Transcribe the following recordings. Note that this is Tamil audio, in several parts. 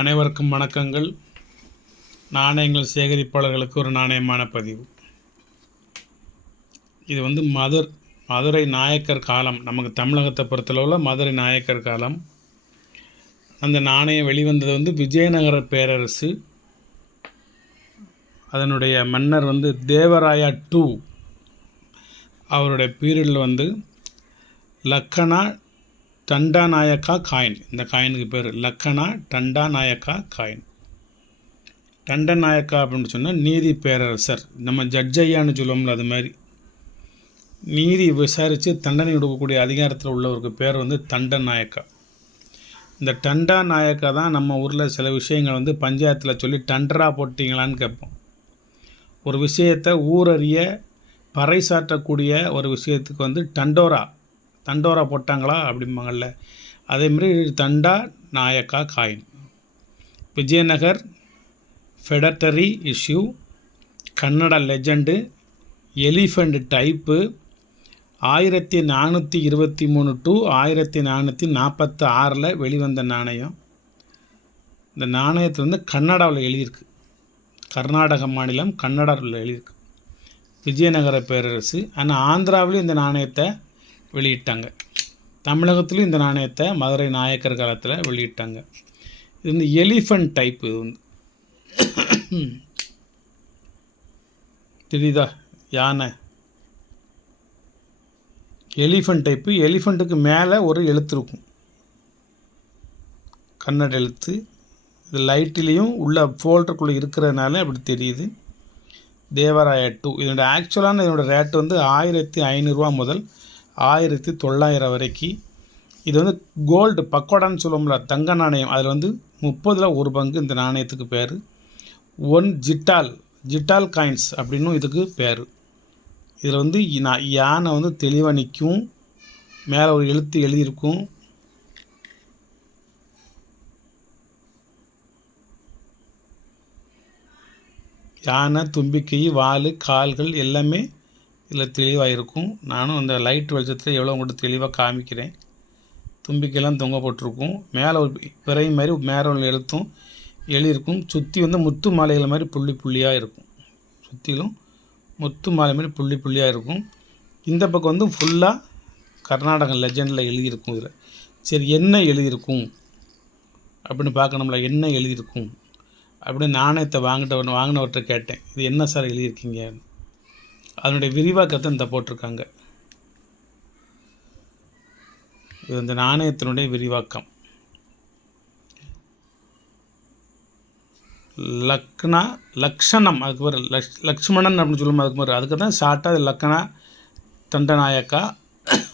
அனைவருக்கும் வணக்கங்கள். நாணயங்கள் சேகரிப்பாளர்களுக்கு ஒரு நாணயமான பதிவு. இது வந்து மதுரை நாயக்கர் காலம். நமக்கு தமிழகத்தை பொறுத்தளவில் மதுரை நாயக்கர் காலம். அந்த நாணயம் வெளிவந்தது வந்து விஜயநகர பேரரசு. அதனுடைய மன்னர் வந்து தேவராயா 2. அவருடைய பீரியடில் வந்து லக்கனா டண்டாநாயக்கா காயின். இந்த காயினுக்கு பேர் லக்கனா டண்டாநாயக்கா காயின். டண்டநாயக்கா அப்படின்னு சொன்னால் நீதி பேரரசர். நம்ம ஜட்ஜையான்னு சொல்லுவோம்ல, அது மாதிரி நீதி விசாரித்து தண்டனை கொடுக்கக்கூடிய அதிகாரத்தில் உள்ளவருக்கு பேர் வந்து தண்டநாயக்கா. இந்த டண்டாநாயக்கா தான் நம்ம ஊரில் சில விஷயங்கள் வந்து பஞ்சாயத்தில் சொல்லி டண்டரா போட்டிங்களான்னு கேட்போம். ஒரு விஷயத்தை ஊரறிய பறைசாற்றக்கூடிய ஒரு விஷயத்துக்கு வந்து தண்டோரா போட்டாங்களா அப்படிம்பாங்கள்ல, அதேமாதிரி Danda Nayaka coin. Vijayanagar feudatory issue, Kannada legend, elephant type, 1423 to 1446 வெளிவந்த நாணயம். இந்த நாணயத்தில் வந்து கன்னடாவில் எழுதியிருக்கு. கர்நாடக மாநிலம் கன்னடாவில் எழுதியிருக்கு. விஜயநகர பேரரசு. ஆனால் ஆந்திராவிலும் இந்த நாணயத்தை வெளியிட்டாங்க. தமிழகத்திலும் இந்த நாணயத்தை மதுரை நாயக்கர் காலத்தில் வெளியிட்டாங்க. இது வந்து எலிஃபண்ட் டைப்பு. இது வந்து தெரியுதா, யானை எலிஃபண்ட் டைப்பு. எலிஃபண்ட்டுக்கு மேலே ஒரு எழுத்து இருக்கும், கன்னட எழுத்து. இது லைட்லேயும் உள்ள ஃபோல்டருக்குள்ளே இருக்கிறதுனால அப்படி தெரியுது. தேவராயா 2. இதோட ஆக்சுவலான ரேட்டு வந்து 1500 முதல் 1900 வரைக்கும். இது வந்து கோல்டு பக்கோடான்னு சொல்லுவோம்ல, தங்க நாணயம். அதில் வந்து 30ல் 1 பங்கு இந்த நாணயத்துக்கு பேர். 1 ஜிட்டால் காயின்ஸ் அப்படின்னும் இதுக்கு பேர். இதில் வந்து யானை வந்து தெளிவாக நிற்கும், மேலே ஒரு எழுத்து எழுதியிருக்கும். யானை, தும்பிக்கை, வால், கால்கள் எல்லாமே இதில் தெளிவாக இருக்கும். நானும் அந்த லைட் வெளிச்சத்தில் எவ்வளோ உங்கள்கிட்ட தெளிவாக காமிக்கிறேன். தும்பிக்கையெல்லாம் தொங்க போட்டிருக்கும். மேலே ஒரு பிறை மாதிரி மேலே உள்ள எழுத்தும் எழுதியிருக்கும். சுற்றி வந்து முத்து மாலைகள் மாதிரி புள்ளி புள்ளியாக இருக்கும். சுற்றிலும் முத்து மாலை மாதிரி புள்ளி புள்ளியாக இருக்கும். இந்த பக்கம் வந்து ஃபுல்லாக கர்நாடக லெஜண்டில் எழுதியிருக்கும். இதில் சரி என்ன எழுதியிருக்கும் அப்படின்னு பார்க்கணும்ல, என்ன எழுதியிருக்கும் அப்படின்னு நாணயத்தை வாங்கினவர்கிட்ட கேட்டேன். இது என்ன சார் எழுதியிருக்கீங்க? அதனுடைய விரிவாக்கத்தை இந்த போட்டிருக்காங்க. இது இந்த நாணயத்தினுடைய விரிவாக்கம். லக்ஷணம், அதுக்கு பேர் லக்ஷ்மணன் அப்படின்னு சொல்லுவோம். அதுக்கு பேர் அதுக்கு தான் ஷார்ட்டாக லக்கனா டண்டநாயக்கா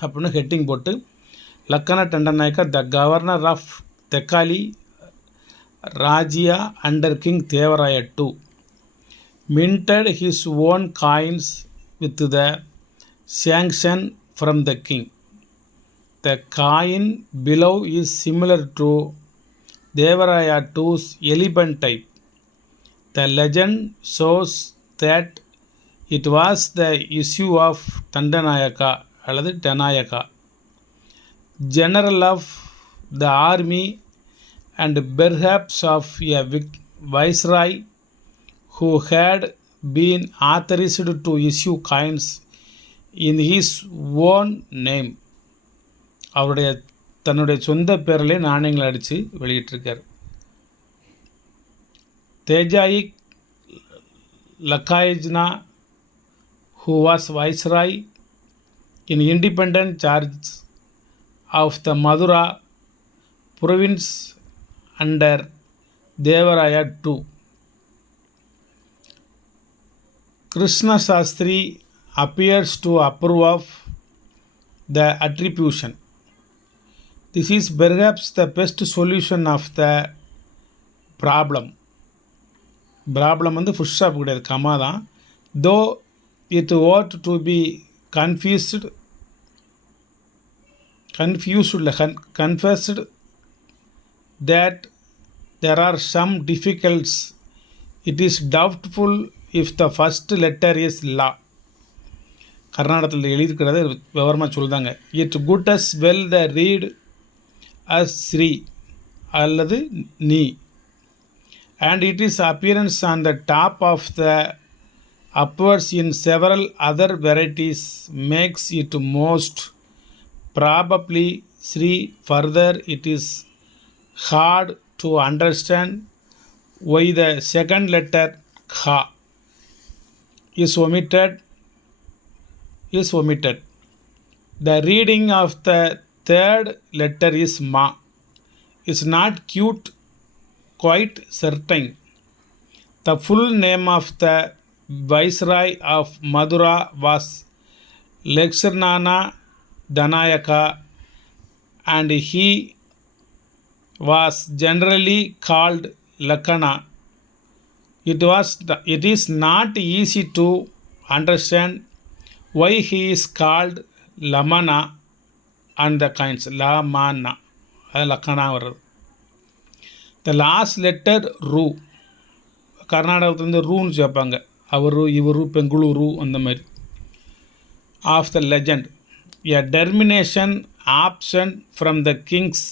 அப்படின்னு ஹெட்டிங் போட்டு, Lakkana Dandanayaka the governor of Tekkali Rajya under king Devaraya 2 minted his own coins with the sanction from the king. The coin below is similar to Devaraya 2's elephant type. The legend shows that it was the issue of Tandanayaka அல்லது டனாயக்கா, general of the army and perhaps of a viceroy who had been authorized to issue coins in his own name. தன்னுடைய சொந்த பேரிலே நாணயங்களை அடித்து வெளியிட்டிருக்கார். தேஜாயி லக்காயஜ்னா who was viceroy in independent charge of the Madura province under Devaraya 2. Krishna Shastri appears to approve of the attribution. This is perhaps the best solution of the problem. Problem வந்து ஃபுல் ஸ்டாப் கிடையாது, கமா தான். Though it ought to be confessed that there are some difficulties. It is doubtful if the first letter is la. கர்நாடகத்தில் எழுதியிருக்கிறத விவரமாக சொல்லுதாங்க. It could as well the read as Sri அல்லது நீ. and its appearance on the top of the upwards in several other varieties makes it most probably Sri. Further, it is hard to understand why the second letter Kha is omitted. The reading of the third letter is Ma. Is not quite certain. The full name of the Viceroy of Madura was Lakshmana Danayaka, and he was generally called Lakana. It is not easy to understand why he is called Lamana and the kinds Lamana. அது லக்கனா வருது. த லாஸ்ட் லெட்டர் ரூ. கர்நாடகத்தில் வந்து ரூன்னு சேர்ப்பாங்க. அவரு இவரு பெங்களூரு அந்த மாதிரி. Of the legend a termination absent from the kings'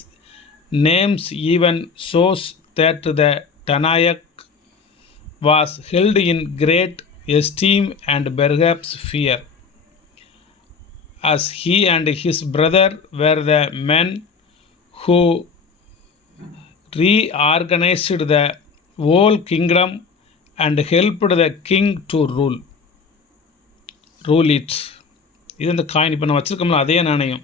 names even shows that the Danayak was held in great esteem and perhaps fear, as he and his brother were the men who reorganized the whole kingdom and helped the king to rule it. இது இந்த காயின் இப்போ நான் வச்சுருக்கோம்ல அதே நாணயம்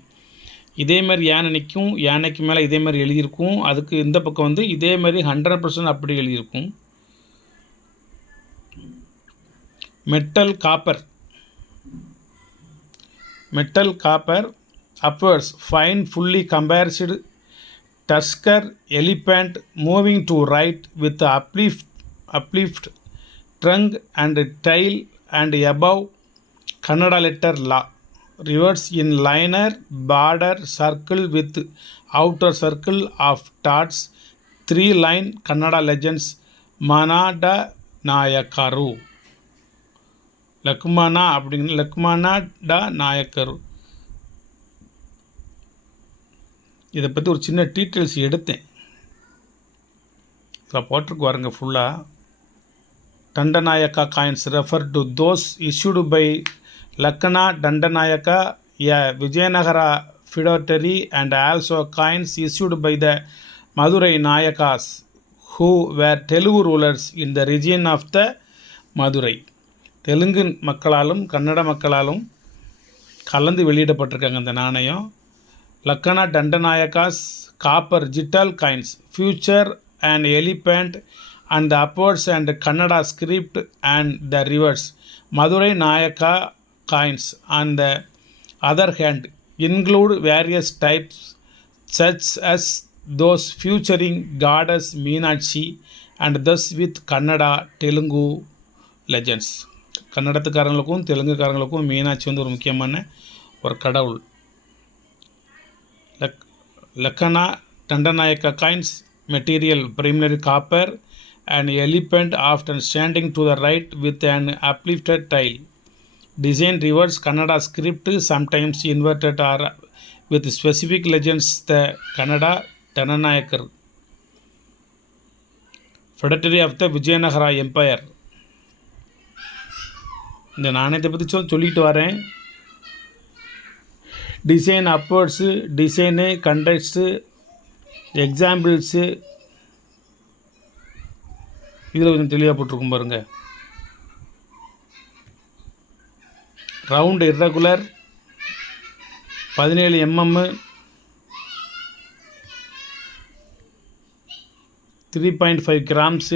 இதே மாதிரி யானை நிற்கும், யானைக்கு மேலே இதே மாதிரி எழுதியிருக்கும், அதுக்கு இந்த பக்கம் வந்து இதே மாதிரி 100% அப்படி எழுதியிருக்கும். Metal copper upwards fine fully compared tusker elephant moving to right with uplift trunk and tail and above Kannada letter La. Reverse in liner border circle with outer circle of dots. 3 line Kannada legends Manada Nayakaru. லக்மனா அப்படிங்கிற லக்மனா டா நாயக்கர். இதை பற்றி ஒரு சின்ன டீட்டெயில்ஸ் எடுத்தேன், இதில் போட்டிருக்கு பாருங்க ஃபுல்லாக. Dandanayaka coins refer to those issued by Lakkana Dandanayaka a Vijayanagara feudatory and also coins issued by the Madurai Nayakas who were Telugu rulers in the region of the Madurai. Telugu மக்களாலும் கன்னட மக்களாலும் கலந்து வெளியிடப்பட்டிருக்காங்க இந்த நாணயம். Lakkana Dandanayaka's copper jital coins future and elephant and the upwards and Kannada script and the reverse. Madurai Nayaka coins on the other hand include various types such as those featuring goddess Meenakshi and thus with Kannada Telugu legends. கன்னடத்துக்காரங்களுக்கும் தெலுங்குக்காரங்களுக்கும் மீனாட்சி வந்து ஒரு முக்கியமான ஒரு கடவுள். Lakkana Dandanayaka coins material primarily copper, an elephant often standing to the right with an uplifted tail. Design reverse Kannada script, sometimes inverted or with specific legends. The Kannada Dananayakar, Federatory of the Vijayanagara Empire. இந்த நாணயத்தை பற்றி சொல்லிட்டு வரேன். Design obverse, design, context, examples இதில் கொஞ்சம் தெளிவாக போட்டிருக்கும் பாருங்கள். Round irregular 17 mm 3.5 grams.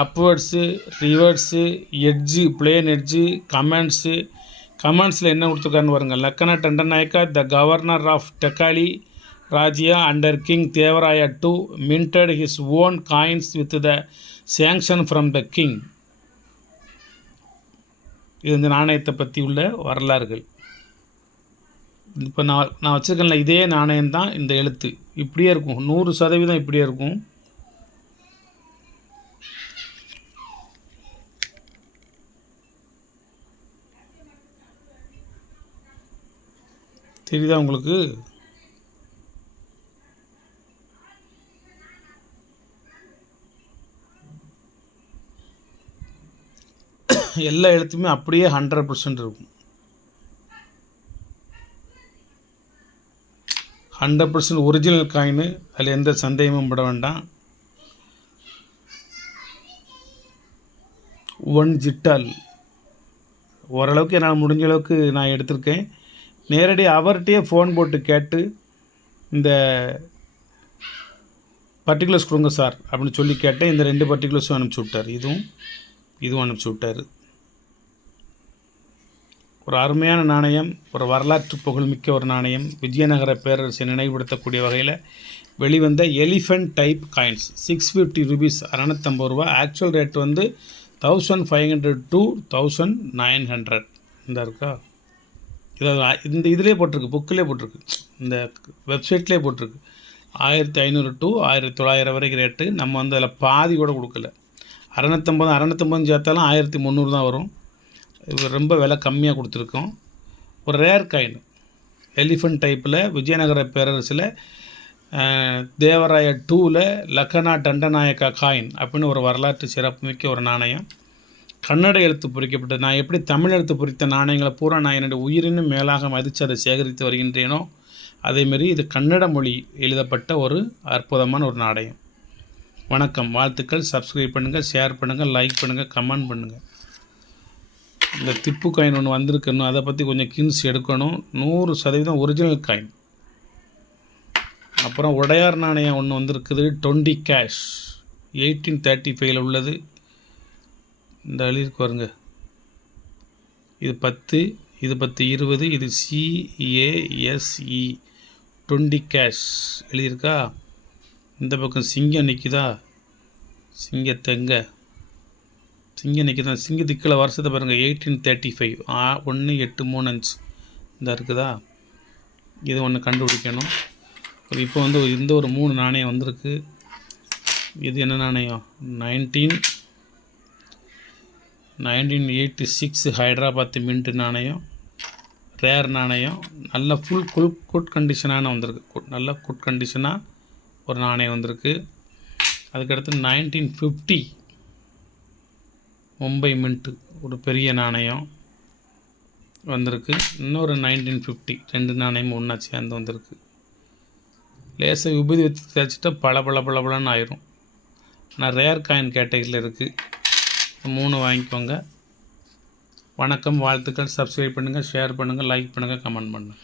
Obverse, reverse, edge, plain edge, கமெண்ட்ஸில் என்ன கொடுத்துருக்காருன்னு பாருங்கள். Lakkana Dandanayaka the governor of Tekkali Rajya under king Devaraya II minted his own coins with the sanction from the king. இது இந்த நாணயத்தை பற்றி உள்ள வரலாறுகள். இப்போ நான் வச்சுருக்கேன்ல இதே நாணயம்தான். இந்த எழுத்து இப்படியே இருக்கும், 100% இப்படியே இருக்கும். தெரியுதா உங்களுக்கு? எல்லா எழுத்துமே அப்படியே 100% இருக்கும். 100% ஒரிஜினல் காயின். அதில் எந்த சந்தேகமும் பட வேண்டாம். 1 ஜிட்டால் ஓரளவுக்கு என்னால் முடிஞ்ச அளவுக்கு நான் எடுத்திருக்கேன். நேரடியாக அவர்கிட்டயே ஃபோன் போட்டு கேட்டு இந்த பர்டிகுலர்ஸ் கொடுங்க சார் அப்படின்னு சொல்லி கேட்டேன். இந்த 2 பர்டிகுலர்ஸும் அனுப்பிச்சி விட்டார். இதுவும் அனுப்பிச்சி விட்டார். ஒரு அருமையான நாணயம், ஒரு வரலாற்று புகழ்மிக்க ஒரு நாணயம். விஜயநகர பேரரசை நினைவுபடுத்தக்கூடிய வகையில் வெளிவந்த எலிஃபென்ட் டைப் காயின்ஸ். 650 ரூபீஸ், 650 ரூபா. ஆக்சுவல் ரேட் வந்து 1500 to 1900 இந்த இருக்கா. இந்த இதிலே போட்டிருக்கு, புக்கிலே போட்டிருக்கு, இந்த வெப்சைட்லேயே போட்டிருக்கு. 1500 to 1900 வரைக்கும் ரேட்டு. நம்ம வந்து அதில் பாதி கூட கொடுக்கல. 650 சேர்த்தாலும் 1300 தான் வரும். இது ரொம்ப விலை கம்மியாக கொடுத்துருக்கோம். ஒரு ரேர் காயின், எலிஃபென்ட் டைப்பில், விஜயநகர பேரரசில் தேவராய 2ல் லக்கனா தண்டநாயக்கா காயின் அப்படின்னு ஒரு வரலாற்று சிறப்புமிக்க ஒரு நாணயம். கன்னட எழுத்து பொறிக்கப்பட்டது. நான் எப்படி தமிழ் எழுத்து பொறித்த நாணயங்களை பூரா நான் என்னுடைய உயிரினும் மேலாக மதித்து அதை சேகரித்து வருகின்றேனோ அதேமாரி இது கன்னட மொழி எழுதப்பட்ட ஒரு அற்புதமான ஒரு நாணயம். வணக்கம், வாழ்த்துக்கள். சப்ஸ்கிரைப் பண்ணுங்கள், ஷேர் பண்ணுங்கள், லைக் பண்ணுங்கள், கமெண்ட் பண்ணுங்கள். இந்த திப்பு காயின் ஒன்று வந்திருக்கணும், அதை பற்றி கொஞ்சம் கின்ஸ் எடுக்கணும். 100% ஒரிஜினல் காயின். அப்புறம் உடையார் நாணயம் ஒன்று வந்திருக்குது, 20 கேஷ், 1835 உள்ளது. இந்த எழுதிருக்கு பாருங்க, இது 10, இது 10, 20, இது CASE 20 கேஷ் எழுதியிருக்கா. இந்த பக்கம் சிங்கம் நிற்குதா, சிங்கத்தை எங்கே சிங்கம் நிற்குதா, சிங்கத்துக்குள்ள வருஷத்தை பாருங்கள், 1835, 1835 இந்த இருக்குதா. இது ஒன்று கண்டுபிடிக்கணும். இப்போ வந்து இந்த ஒரு 3 நாணயம் வந்திருக்கு. இது என்ன நாணயம், 1986 ஹைதராபாத் மின்ட் நாணயம், ரேர் நாணயம். நல்ல ஃபுல் குட் கண்டிஷனான வந்திருக்கு, நல்ல குட் கண்டிஷனாக ஒரு நாணயம் வந்திருக்கு. அதுக்கடுத்து 1950 மும்பை மின்ட்டு ஒரு பெரிய நாணயம் வந்திருக்கு. இன்னொரு 1950 2 நாணயம் ஒன்றா சேர்ந்து வந்திருக்கு. லேசாக விபூதி வச்சு தேய்ச்சிட்டா பளபளன்னு ஆயிரும். ஆனால் ரேர் காயின் கேட்டகரியில் இருக்குது. 3 வாங்கிக்கோங்க. வணக்கம், வாழ்த்துக்கள். சப்ஸ்கிரைப் பண்ணுங்கள், ஷேர் பண்ணுங்கள், லைக் பண்ணுங்கள், கமெண்ட் பண்ணுங்கள்.